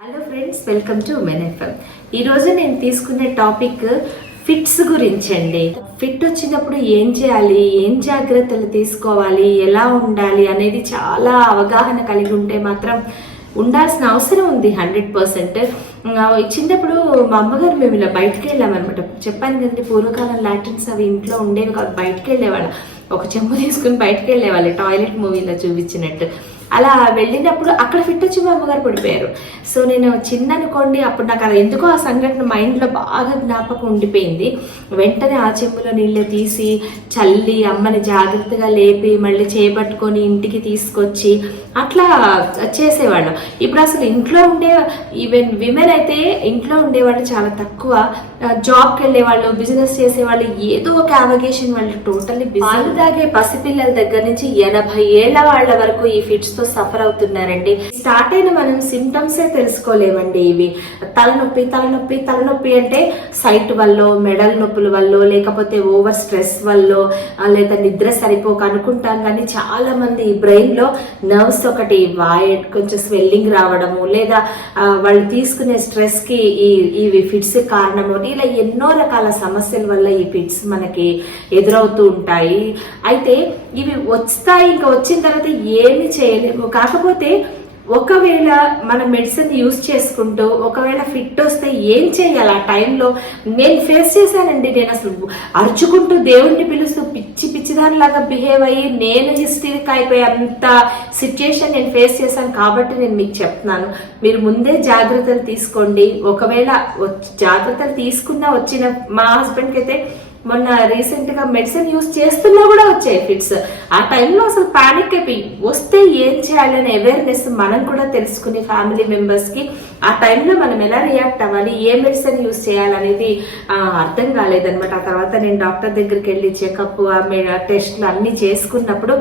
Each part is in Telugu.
Hello friends, welcome to women FM. ఈరోజు నేను తీసుకునే టాపిక్ ఫిట్స్ గురించి అండి. ఫిట్ వచ్చినప్పుడు ఏం చేయాలి, ఏం జాగ్రత్తలు తీసుకోవాలి, ఎలా ఉండాలి అనేది చాలా అవగాహన కలిగి ఉంటే మాత్రం ఉండాల్సిన అవసరం ఉంది 100%. చిన్నప్పుడు మా అమ్మగారు మేము ఇలా బయటకు వెళ్ళామన్నమాట. చెప్పాను కదండి, పూర్వకాలం లాట్రిన్స్ అవి ఇంట్లో ఉండేవి కాదు, బయటకు వెళ్ళేవాళ్ళం. ఒక చెంబు తీసుకుని బయటకు వెళ్ళేవాళ్ళు, టాయిలెట్ మూవీలో చూపించినట్టు. అలా వెళ్ళినప్పుడు అక్కడ ఫిట్ వచ్చి మా అమ్మగారు పడిపోయారు. సో నేను చిన్న అనుకోండి, అప్పుడు నాకు అది ఎందుకో ఆ సంఘటన మైండ్లో బాగా జ్ఞాపకం ఉండిపోయింది. వెంటనే ఆ చెంబులో నీళ్ళు తీసి చల్లి అమ్మని జాగ్రత్తగా లేపి మళ్ళీ చేపట్టుకొని ఇంటికి తీసుకొచ్చి అట్లా చేసేవాళ్ళం. ఇప్పుడు అసలు ఇంట్లో ఉండే ఈవెన్ విమెన్ అయితే ఇంట్లో ఉండేవాళ్ళు చాలా తక్కువ. జాబ్కి వెళ్ళేవాళ్ళు, బిజినెస్ చేసేవాళ్ళు, ఏదో ఒక అవగేషన్ వాళ్ళు టోటల్లీ పాలు తాగే పసిపిల్లల దగ్గర నుంచి 80 ఏళ్ల వాళ్ళ వరకు ఈ ఫిట్స్ తో సఫర్ అవుతున్నారండి. స్టార్ట్ అయిన మనం సిమ్టమ్సే తెలుసుకోలేమండి. ఇవి తలనొప్పి తలనొప్పి తలనొప్పి అంటే సైట్ వల్ల, మెడల నొప్పుల వల్ల, లేకపోతే ఓవర్ స్ట్రెస్ వల్ల, లేదా నిద్ర సరిపోక అనుకుంటాం. కానీ చాలా మంది బ్రెయిన్ లో నర్వ్స్ ఒకటి కొంచెం స్వెల్లింగ్ రావడము, లేదా వాళ్ళు తీసుకునే స్ట్రెస్ కి ఇవి ఫిట్స్ కారణము, ఇలా ఎన్నో రకాల సమస్యల వల్ల ఈ ఫిట్స్ మనకి ఎదురవుతూ ఉంటాయి. అయితే ఇవి వస్తాయి, ఇంకా వచ్చిన తర్వాత ఏమి చేయలేము. కాకపోతే ఒకవేళ మన మెడిసిన్ యూజ్ చేసుకుంటూ ఒకవేళ ఫిట్ వస్తే ఏం చేయాలి ఆ టైంలో నేను ఫేస్ చేశానండి. నేను అసలు అరుచుకుంటూ దేవుణ్ణి పిలుస్తూ పిచ్చిదానిలాగా బిహేవ్ అయ్యి నేను హిస్టరీకి అయిపోయి అంత సిచ్యుయేషన్ నేను ఫేస్ చేశాను. కాబట్టి నేను మీకు చెప్తున్నాను, మీరు ముందే జాగ్రత్తలు తీసుకోండి. ఒకవేళ జాగ్రత్తలు తీసుకున్నా వచ్చిన మా హస్బెండ్కి అయితే మొన్న రీసెంట్ గా మెడిసిన్ యూజ్ చేస్తున్నా కూడా వచ్చాయి ఫిట్స్. ఆ టైంలో అసలు పానిక్ అయిపోయి వస్తే ఏం చేయాలనే అవేర్నెస్ మనం కూడా తెలుసుకుని ఫ్యామిలీ మెంబర్స్ కి ఆ టైంలో మనం ఎలా రియాక్ట్ అవ్వాలి, ఏ మెడిసిన్ యూజ్ చేయాలనేది అర్థం కాలేదనమాట. ఆ తర్వాత నేను డాక్టర్ దగ్గరికి వెళ్ళి చెకప్, టెస్ట్లు అన్ని చేసుకున్నప్పుడు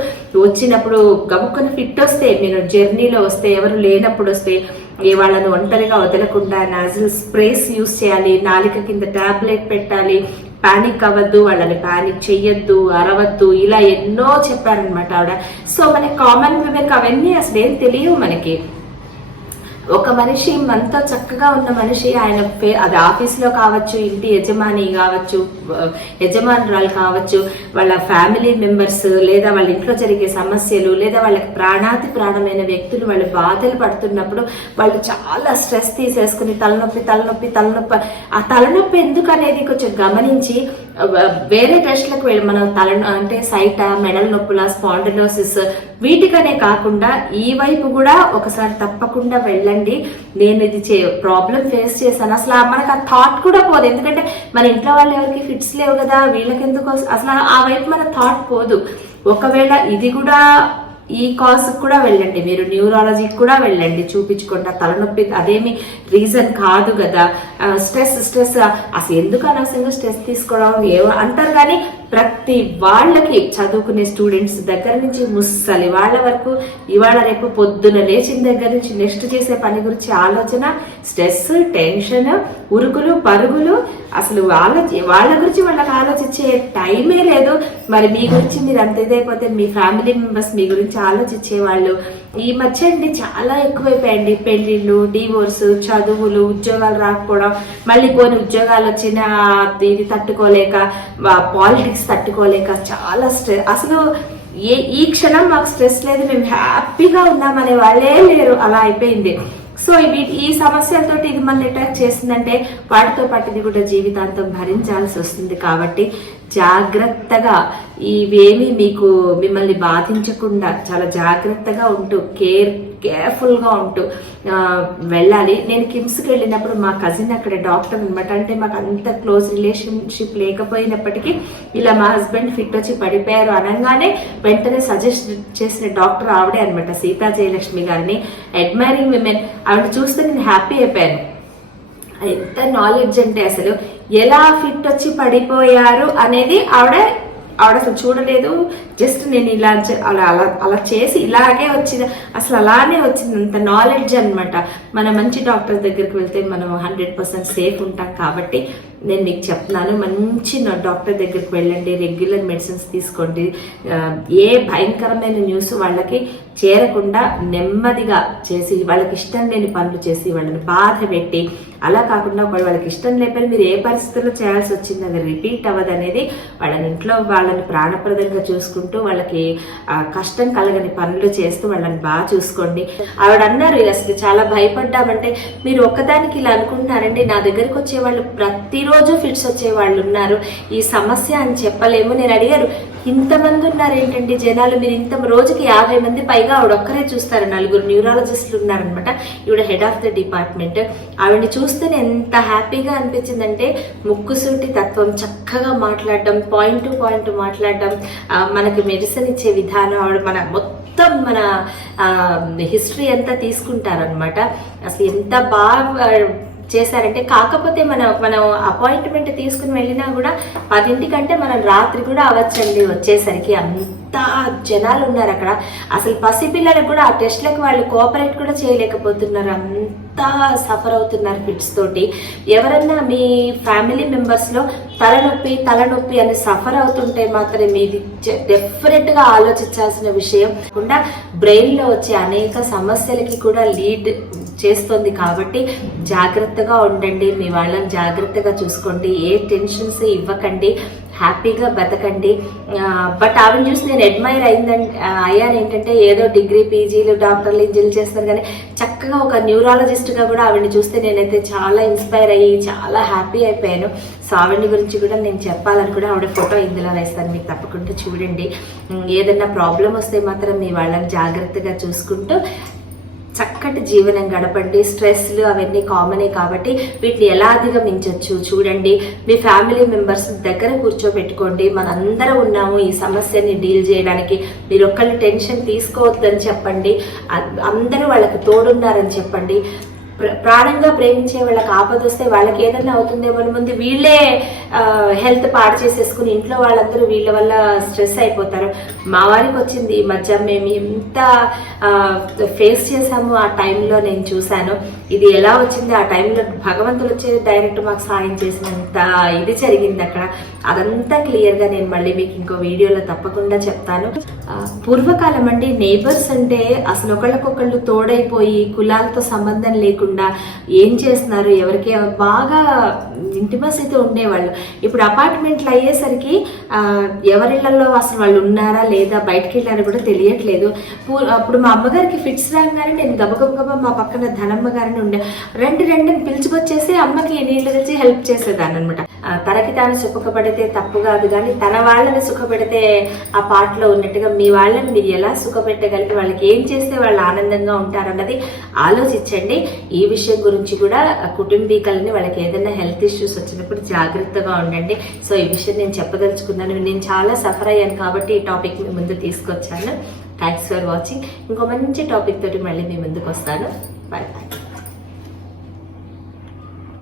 వచ్చినప్పుడు గబుక్కుని ఫిట్ వస్తే, మీరు జర్నీలో వస్తే, ఎవరు లేనప్పుడు వస్తే వాళ్ళను ఒంటరిగా వదలకుండా నాజిల్ స్ప్రేస్ యూజ్ చేయాలి, నాలిక కింద టాబ్లెట్ పెట్టాలి, పానిక్ అవ్వద్దు, వాళ్ళని పానిక్ చెయ్యొద్దు, అరవద్దు, ఇలా ఎన్నో చెప్పారనమాట ఆవిడ. సో మనకి కామన్ విమెన్కి అవన్నీ అసలు ఏం తెలియవు. మనకి ఒక మనిషి మనతో చక్కగా ఉన్న మనిషి, ఆయన అది ఆఫీస్లో కావచ్చు, ఇంటి యజమాని కావచ్చు, యజమానురాలు కావచ్చు, వాళ్ళ ఫ్యామిలీ మెంబర్స్, లేదా వాళ్ళ ఇంట్లో జరిగే సమస్యలు, లేదా వాళ్ళకి ప్రాణాతి ప్రాణమైన వ్యక్తులు వాళ్ళు బాధలు పడుతున్నప్పుడు వాళ్ళు చాలా స్ట్రెస్ తీసేసుకుని తలనొప్పి తలనొప్పి తలనొప్పి, ఆ తలనొప్పి ఎందుకు అనేది కొంచెం గమనించి వేరే టెస్ట్లకు వెళ్ళి మనం అంటే సైట, మెడల నొప్పుల, స్పాండిలోసిస్ వీటికనే కాకుండా ఈ వైపు కూడా ఒకసారి తప్పకుండా వెళ్ళండి. నేను ఇది ప్రాబ్లం ఫేస్ చేశాను, అసలు మనకు ఆ థాట్ కూడా పోదు. ఎందుకంటే మన ఇంట్లో వాళ్ళు ఎవరికి ఫిట్స్ లేవు కదా, వీళ్ళకి ఎందుకు అసలు ఆ వైపు మన థాట్ పోదు. ఒకవేళ ఇది కూడా ఈ కాజ్ కూడా వెళ్ళండి, మీరు న్యూరాలజీకి కూడా వెళ్ళండి, చూపించుకుంటా. తలనొప్పి అదేమి రీజన్ కాదు కదా. స్ట్రెస్ అసలు ఎందుకు అనవసరంగా స్ట్రెస్ తీసుకోవడం ఏవో అంటారు. కానీ ప్రతి వాళ్ళకి, చదువుకునే స్టూడెంట్స్ దగ్గర నుంచి ముసలి వాళ్ళ వరకు, ఇవాళ రేపు పొద్దున లేచిన దగ్గర నుంచి నెక్స్ట్ చేసే పని గురించి ఆలోచన, స్ట్రెస్, టెన్షన్, ఉరుకులు పరుగులు, అసలు వాళ్ళ గురించి వాళ్ళకి ఆలోచించే టైమే లేదు. మరి మీ గురించి మీరు అంత ఇదైపోతే మీ ఫ్యామిలీ మెంబర్స్ మీ గురించి ఆలోచించేవాళ్ళు ఈ మధ్య అండి చాలా ఎక్కువైపోయాయండి. పెళ్లిళ్ళు, డివోర్స్, చదువులు, ఉద్యోగాలు రాకపోవడం, మళ్ళీ పోని ఉద్యోగాలు వచ్చిన ఇది తట్టుకోలేక, పాలిటిక్స్ తట్టుకోలేక చాలా స్ట్రెస్. అసలు ఈ క్షణం మాకు స్ట్రెస్ లేదు, మేము హ్యాపీగా ఉన్నామనే వాళ్ళే లేరు, అలా అయిపోయింది. సో ఈ సమస్యలతో ఇది మన అటాక్ చేస్తుందంటే వాటితో పాటు ఇది కూడా జీవితాంతం భరించాల్సి వస్తుంది. కాబట్టి జాగ్రత్తగా ఇవేమి మిమ్మల్ని బాధించకుండా చాలా జాగ్రత్తగా ఉంటూ కేర్ఫుల్గా ఉంటూ వెళ్ళాలి. నేను కిమ్స్కి వెళ్ళినప్పుడు మా కజిన్ అక్కడ డాక్టర్ అనమాట. అంటే మాకు అంత క్లోజ్ రిలేషన్షిప్ లేకపోయినప్పటికీ ఇలా మా హస్బెండ్ ఫిట్ వచ్చి పడిపోయారు అనగానే వెంటనే సజెస్ట్ చేసిన డాక్టర్ ఆవిడే అనమాట, సీతా జయలక్ష్మి గారిని. అడ్మైరింగ్ విమెన్, ఆవిడ చూస్తే నేను హ్యాపీ అయిపోయాను. ఎంత నాలెడ్జ్ అంటే అసలు ఎలా ఫిట్ వచ్చి పడిపోయారు అనేది ఆవిడ అసలు చూడలేదు. జస్ట్ నేను ఇలా అలా చేసి ఇలాగే వచ్చింది, అసలు అలానే వచ్చింది. అంత నాలెడ్జ్ అనమాట. మన మంచి డాక్టర్ దగ్గరికి వెళ్తే మనం 100% సేఫ్ ఉంటాం. కాబట్టి నేను మీకు చెప్తున్నాను. మంచి డాక్టర్ దగ్గరికి వెళ్ళండి, రెగ్యులర్ మెడిసిన్స్ తీసుకోండి. ఏ భయంకరమైన న్యూస్ వాళ్ళకి చేరకుండా నెమ్మదిగా చేసి, వాళ్ళకి ఇష్టం లేని పనులు చేసి వాళ్ళని బాధ పెట్టి, అలా కాకుండా వాళ్ళకి ఇష్టం లేకపోతే మీరు ఏ పరిస్థితుల్లో చేయాల్సి వచ్చింది అది రిపీట్ అవ్వదు అనేది, వాళ్ళని ఇంట్లో వాళ్ళని ప్రాణప్రదంగా చూసుకుంటూ వాళ్ళకి కష్టం కలగని పనులు చేస్తూ వాళ్ళని బాగా చూసుకోండి. ఆవిడ అన్నారు, అసలు చాలా భయపడ్డామంటే, మీరు ఒక్కదానికి ఇలా అనుకుంటున్నారండి, నా దగ్గరకు వచ్చే వాళ్ళు ప్రతిరోజు ఫిట్స్ వచ్చే వాళ్ళు ఉన్నారు, ఈ సమస్య అని చెప్పలేము. నేను అడిగారు, ఇంతమంది ఉన్నారు ఏంటండి జనాలు, మీరు ఇంత రోజుకి 50 మంది పైగా ఆవిడ ఒక్కరే చూస్తారు, 4 న్యూరాలజిస్టులు ఉన్నారనమాట. ఈవిడ హెడ్ ఆఫ్ ద డిపార్ట్మెంట్. ఆవిడని చూస్తే ఎంత హ్యాపీగా అనిపించిందంటే, ముక్కుసూటి తత్వం, చక్కగా మాట్లాడడం, పాయింట్ టు పాయింట్ మాట్లాడడం, మనకి మెడిసిన్ ఇచ్చే విధానం, ఆవిడ మన మొత్తం మన హిస్టరీ అంతా తీసుకుంటారనమాట. అసలు ఎంత బాగా చేశారంటే, కాకపోతే మనం అపాయింట్మెంట్ తీసుకుని వెళ్ళినా కూడా 10 కంటే మనం రాత్రి కూడా అవ్వచ్చండి వచ్చేసరికి. అంత జనాలు ఉన్నారు అక్కడ. అసలు పసిపిల్లలకు కూడా ఆ టెస్ట్లకు వాళ్ళు కోఆపరేట్ కూడా చేయలేకపోతున్నారు, అంతా సఫర్ అవుతున్నారు ఫిట్స్ తోటి. ఎవరన్నా మీ ఫ్యామిలీ మెంబర్స్లో తలనొప్పి అని సఫర్ అవుతుంటే మాత్రం ఇది డెఫినెట్గా ఆలోచించాల్సిన విషయం. కాకుండా బ్రెయిన్లో వచ్చే అనేక సమస్యలకి కూడా లీడ్ చేస్తుంది. కాబట్టి జాగ్రత్తగా ఉండండి, మీ వాళ్ళని జాగ్రత్తగా చూసుకోండి, ఏ టెన్షన్స్ ఇవ్వకండి, హ్యాపీగా బతకండి. బట్ ఆవిడ చూసి నేను అడ్మైర్ అయ్యాను ఏంటంటే, ఏదో డిగ్రీ పీజీలు డాక్టర్లు ఇంజనీర్లు చేస్తారు కానీ చక్కగా ఒక న్యూరాలజిస్ట్గా కూడా ఆవిడని చూస్తే నేనైతే చాలా ఇన్స్పైర్ అయ్యి చాలా హ్యాపీ అయిపోయాను. సో ఆవిడ గురించి కూడా నేను చెప్పాలని కూడా ఆవిడ ఫోటో ఇందులో వేస్తాను, మీకు తప్పకుండా చూడండి. ఏదైనా ప్రాబ్లం వస్తే మాత్రం మీ వాళ్ళని జాగ్రత్తగా చూసుకుంటూ చక్కటి జీవనం గడపండి. స్ట్రెస్లు అవన్నీ కామనే కాబట్టి వీటిని ఎలా అధిగమించవచ్చు చూడండి. మీ ఫ్యామిలీ మెంబర్స్ దగ్గర కూర్చోబెట్టుకోండి, మనందరం ఉన్నాము ఈ సమస్యని డీల్ చేయడానికి, మీరు ఒక్కళ్ళు టెన్షన్ తీసుకోవద్దని చెప్పండి, అందరూ వాళ్ళకి తోడున్నారని చెప్పండి. ప్రాణంగా ప్రేమించే వాళ్ళకి ఆపద వస్తే వాళ్ళకి ఏదైనా అవుతుందేమో ముందు వీళ్ళే హెల్త్ పాడు చేసేసుకుని ఇంట్లో వాళ్ళందరూ వీళ్ళ వల్ల స్ట్రెస్ అయిపోతారు. మా వారికి వచ్చింది ఈ మధ్య, మేము ఎంత ఫేస్ చేసాము ఆ టైంలో నేను చూశాను. ఇది ఎలా వచ్చింది ఆ టైంలో, భగవంతుడు వచ్చి డైరెక్ట్ మాకు సాయం చేసినంత ఇది జరిగింది అక్కడ. అదంతా క్లియర్గా నేను మళ్ళీ మీకు ఇంకో వీడియోలో తప్పకుండా చెప్తాను. పూర్వకాలం అండి నేబర్స్ అంటే అసలు ఒకళ్ళకొకళ్ళు తోడైపోయి కులాలతో సంబంధం లేకుండా ఏం చేస్తున్నారు ఎవరికి బాగా ఇంటిమసీతో ఉండేవాళ్ళు. ఇప్పుడు అపార్ట్మెంట్లు అయ్యేసరికి ఎవరిళ్లలో అసలు వాళ్ళు ఉన్నారా లేదా, బయటకు వెళ్ళారో కూడా తెలియట్లేదు. అప్పుడు మా అమ్మగారికి ఫిట్స్ రాగానే నేను గబగబ మా పక్కన ధనమ్మ గారిని ఉండే రెండు పిలుచుకొచ్చేసి అమ్మకి నీళ్లు తెచ్చి హెల్ప్ చేసేదాన్ని అనమాట. తనకి తాను సుఖపడితే తప్పు కాదు, కానీ తన వాళ్ళని సుఖపెడితే ఆ పాటలో ఉన్నట్టుగా మీ వాళ్ళని మీరు ఎలా సుఖపెట్టగలిగి వాళ్ళకి ఏం చేస్తే వాళ్ళు ఆనందంగా ఉంటారన్నది ఆలోచించండి. ఈ విషయం గురించి కూడా కుటుంబీకులని వాళ్ళకి ఏదైనా హెల్త్ ఇష్యూస్ వచ్చినప్పుడు జాగ్రత్తగా ఉండండి. సో ఈ విషయం నేను చెప్పదలుచుకున్నాను. నేను చాలా సఫర్ అయ్యాను కాబట్టి ఈ టాపిక్ మీ ముందు తీసుకొచ్చాను. Thanks for watching. ఇంకో మంచి టాపిక్ తోటి మళ్ళీ మీ ముందుకు వస్తాను. Bye bye.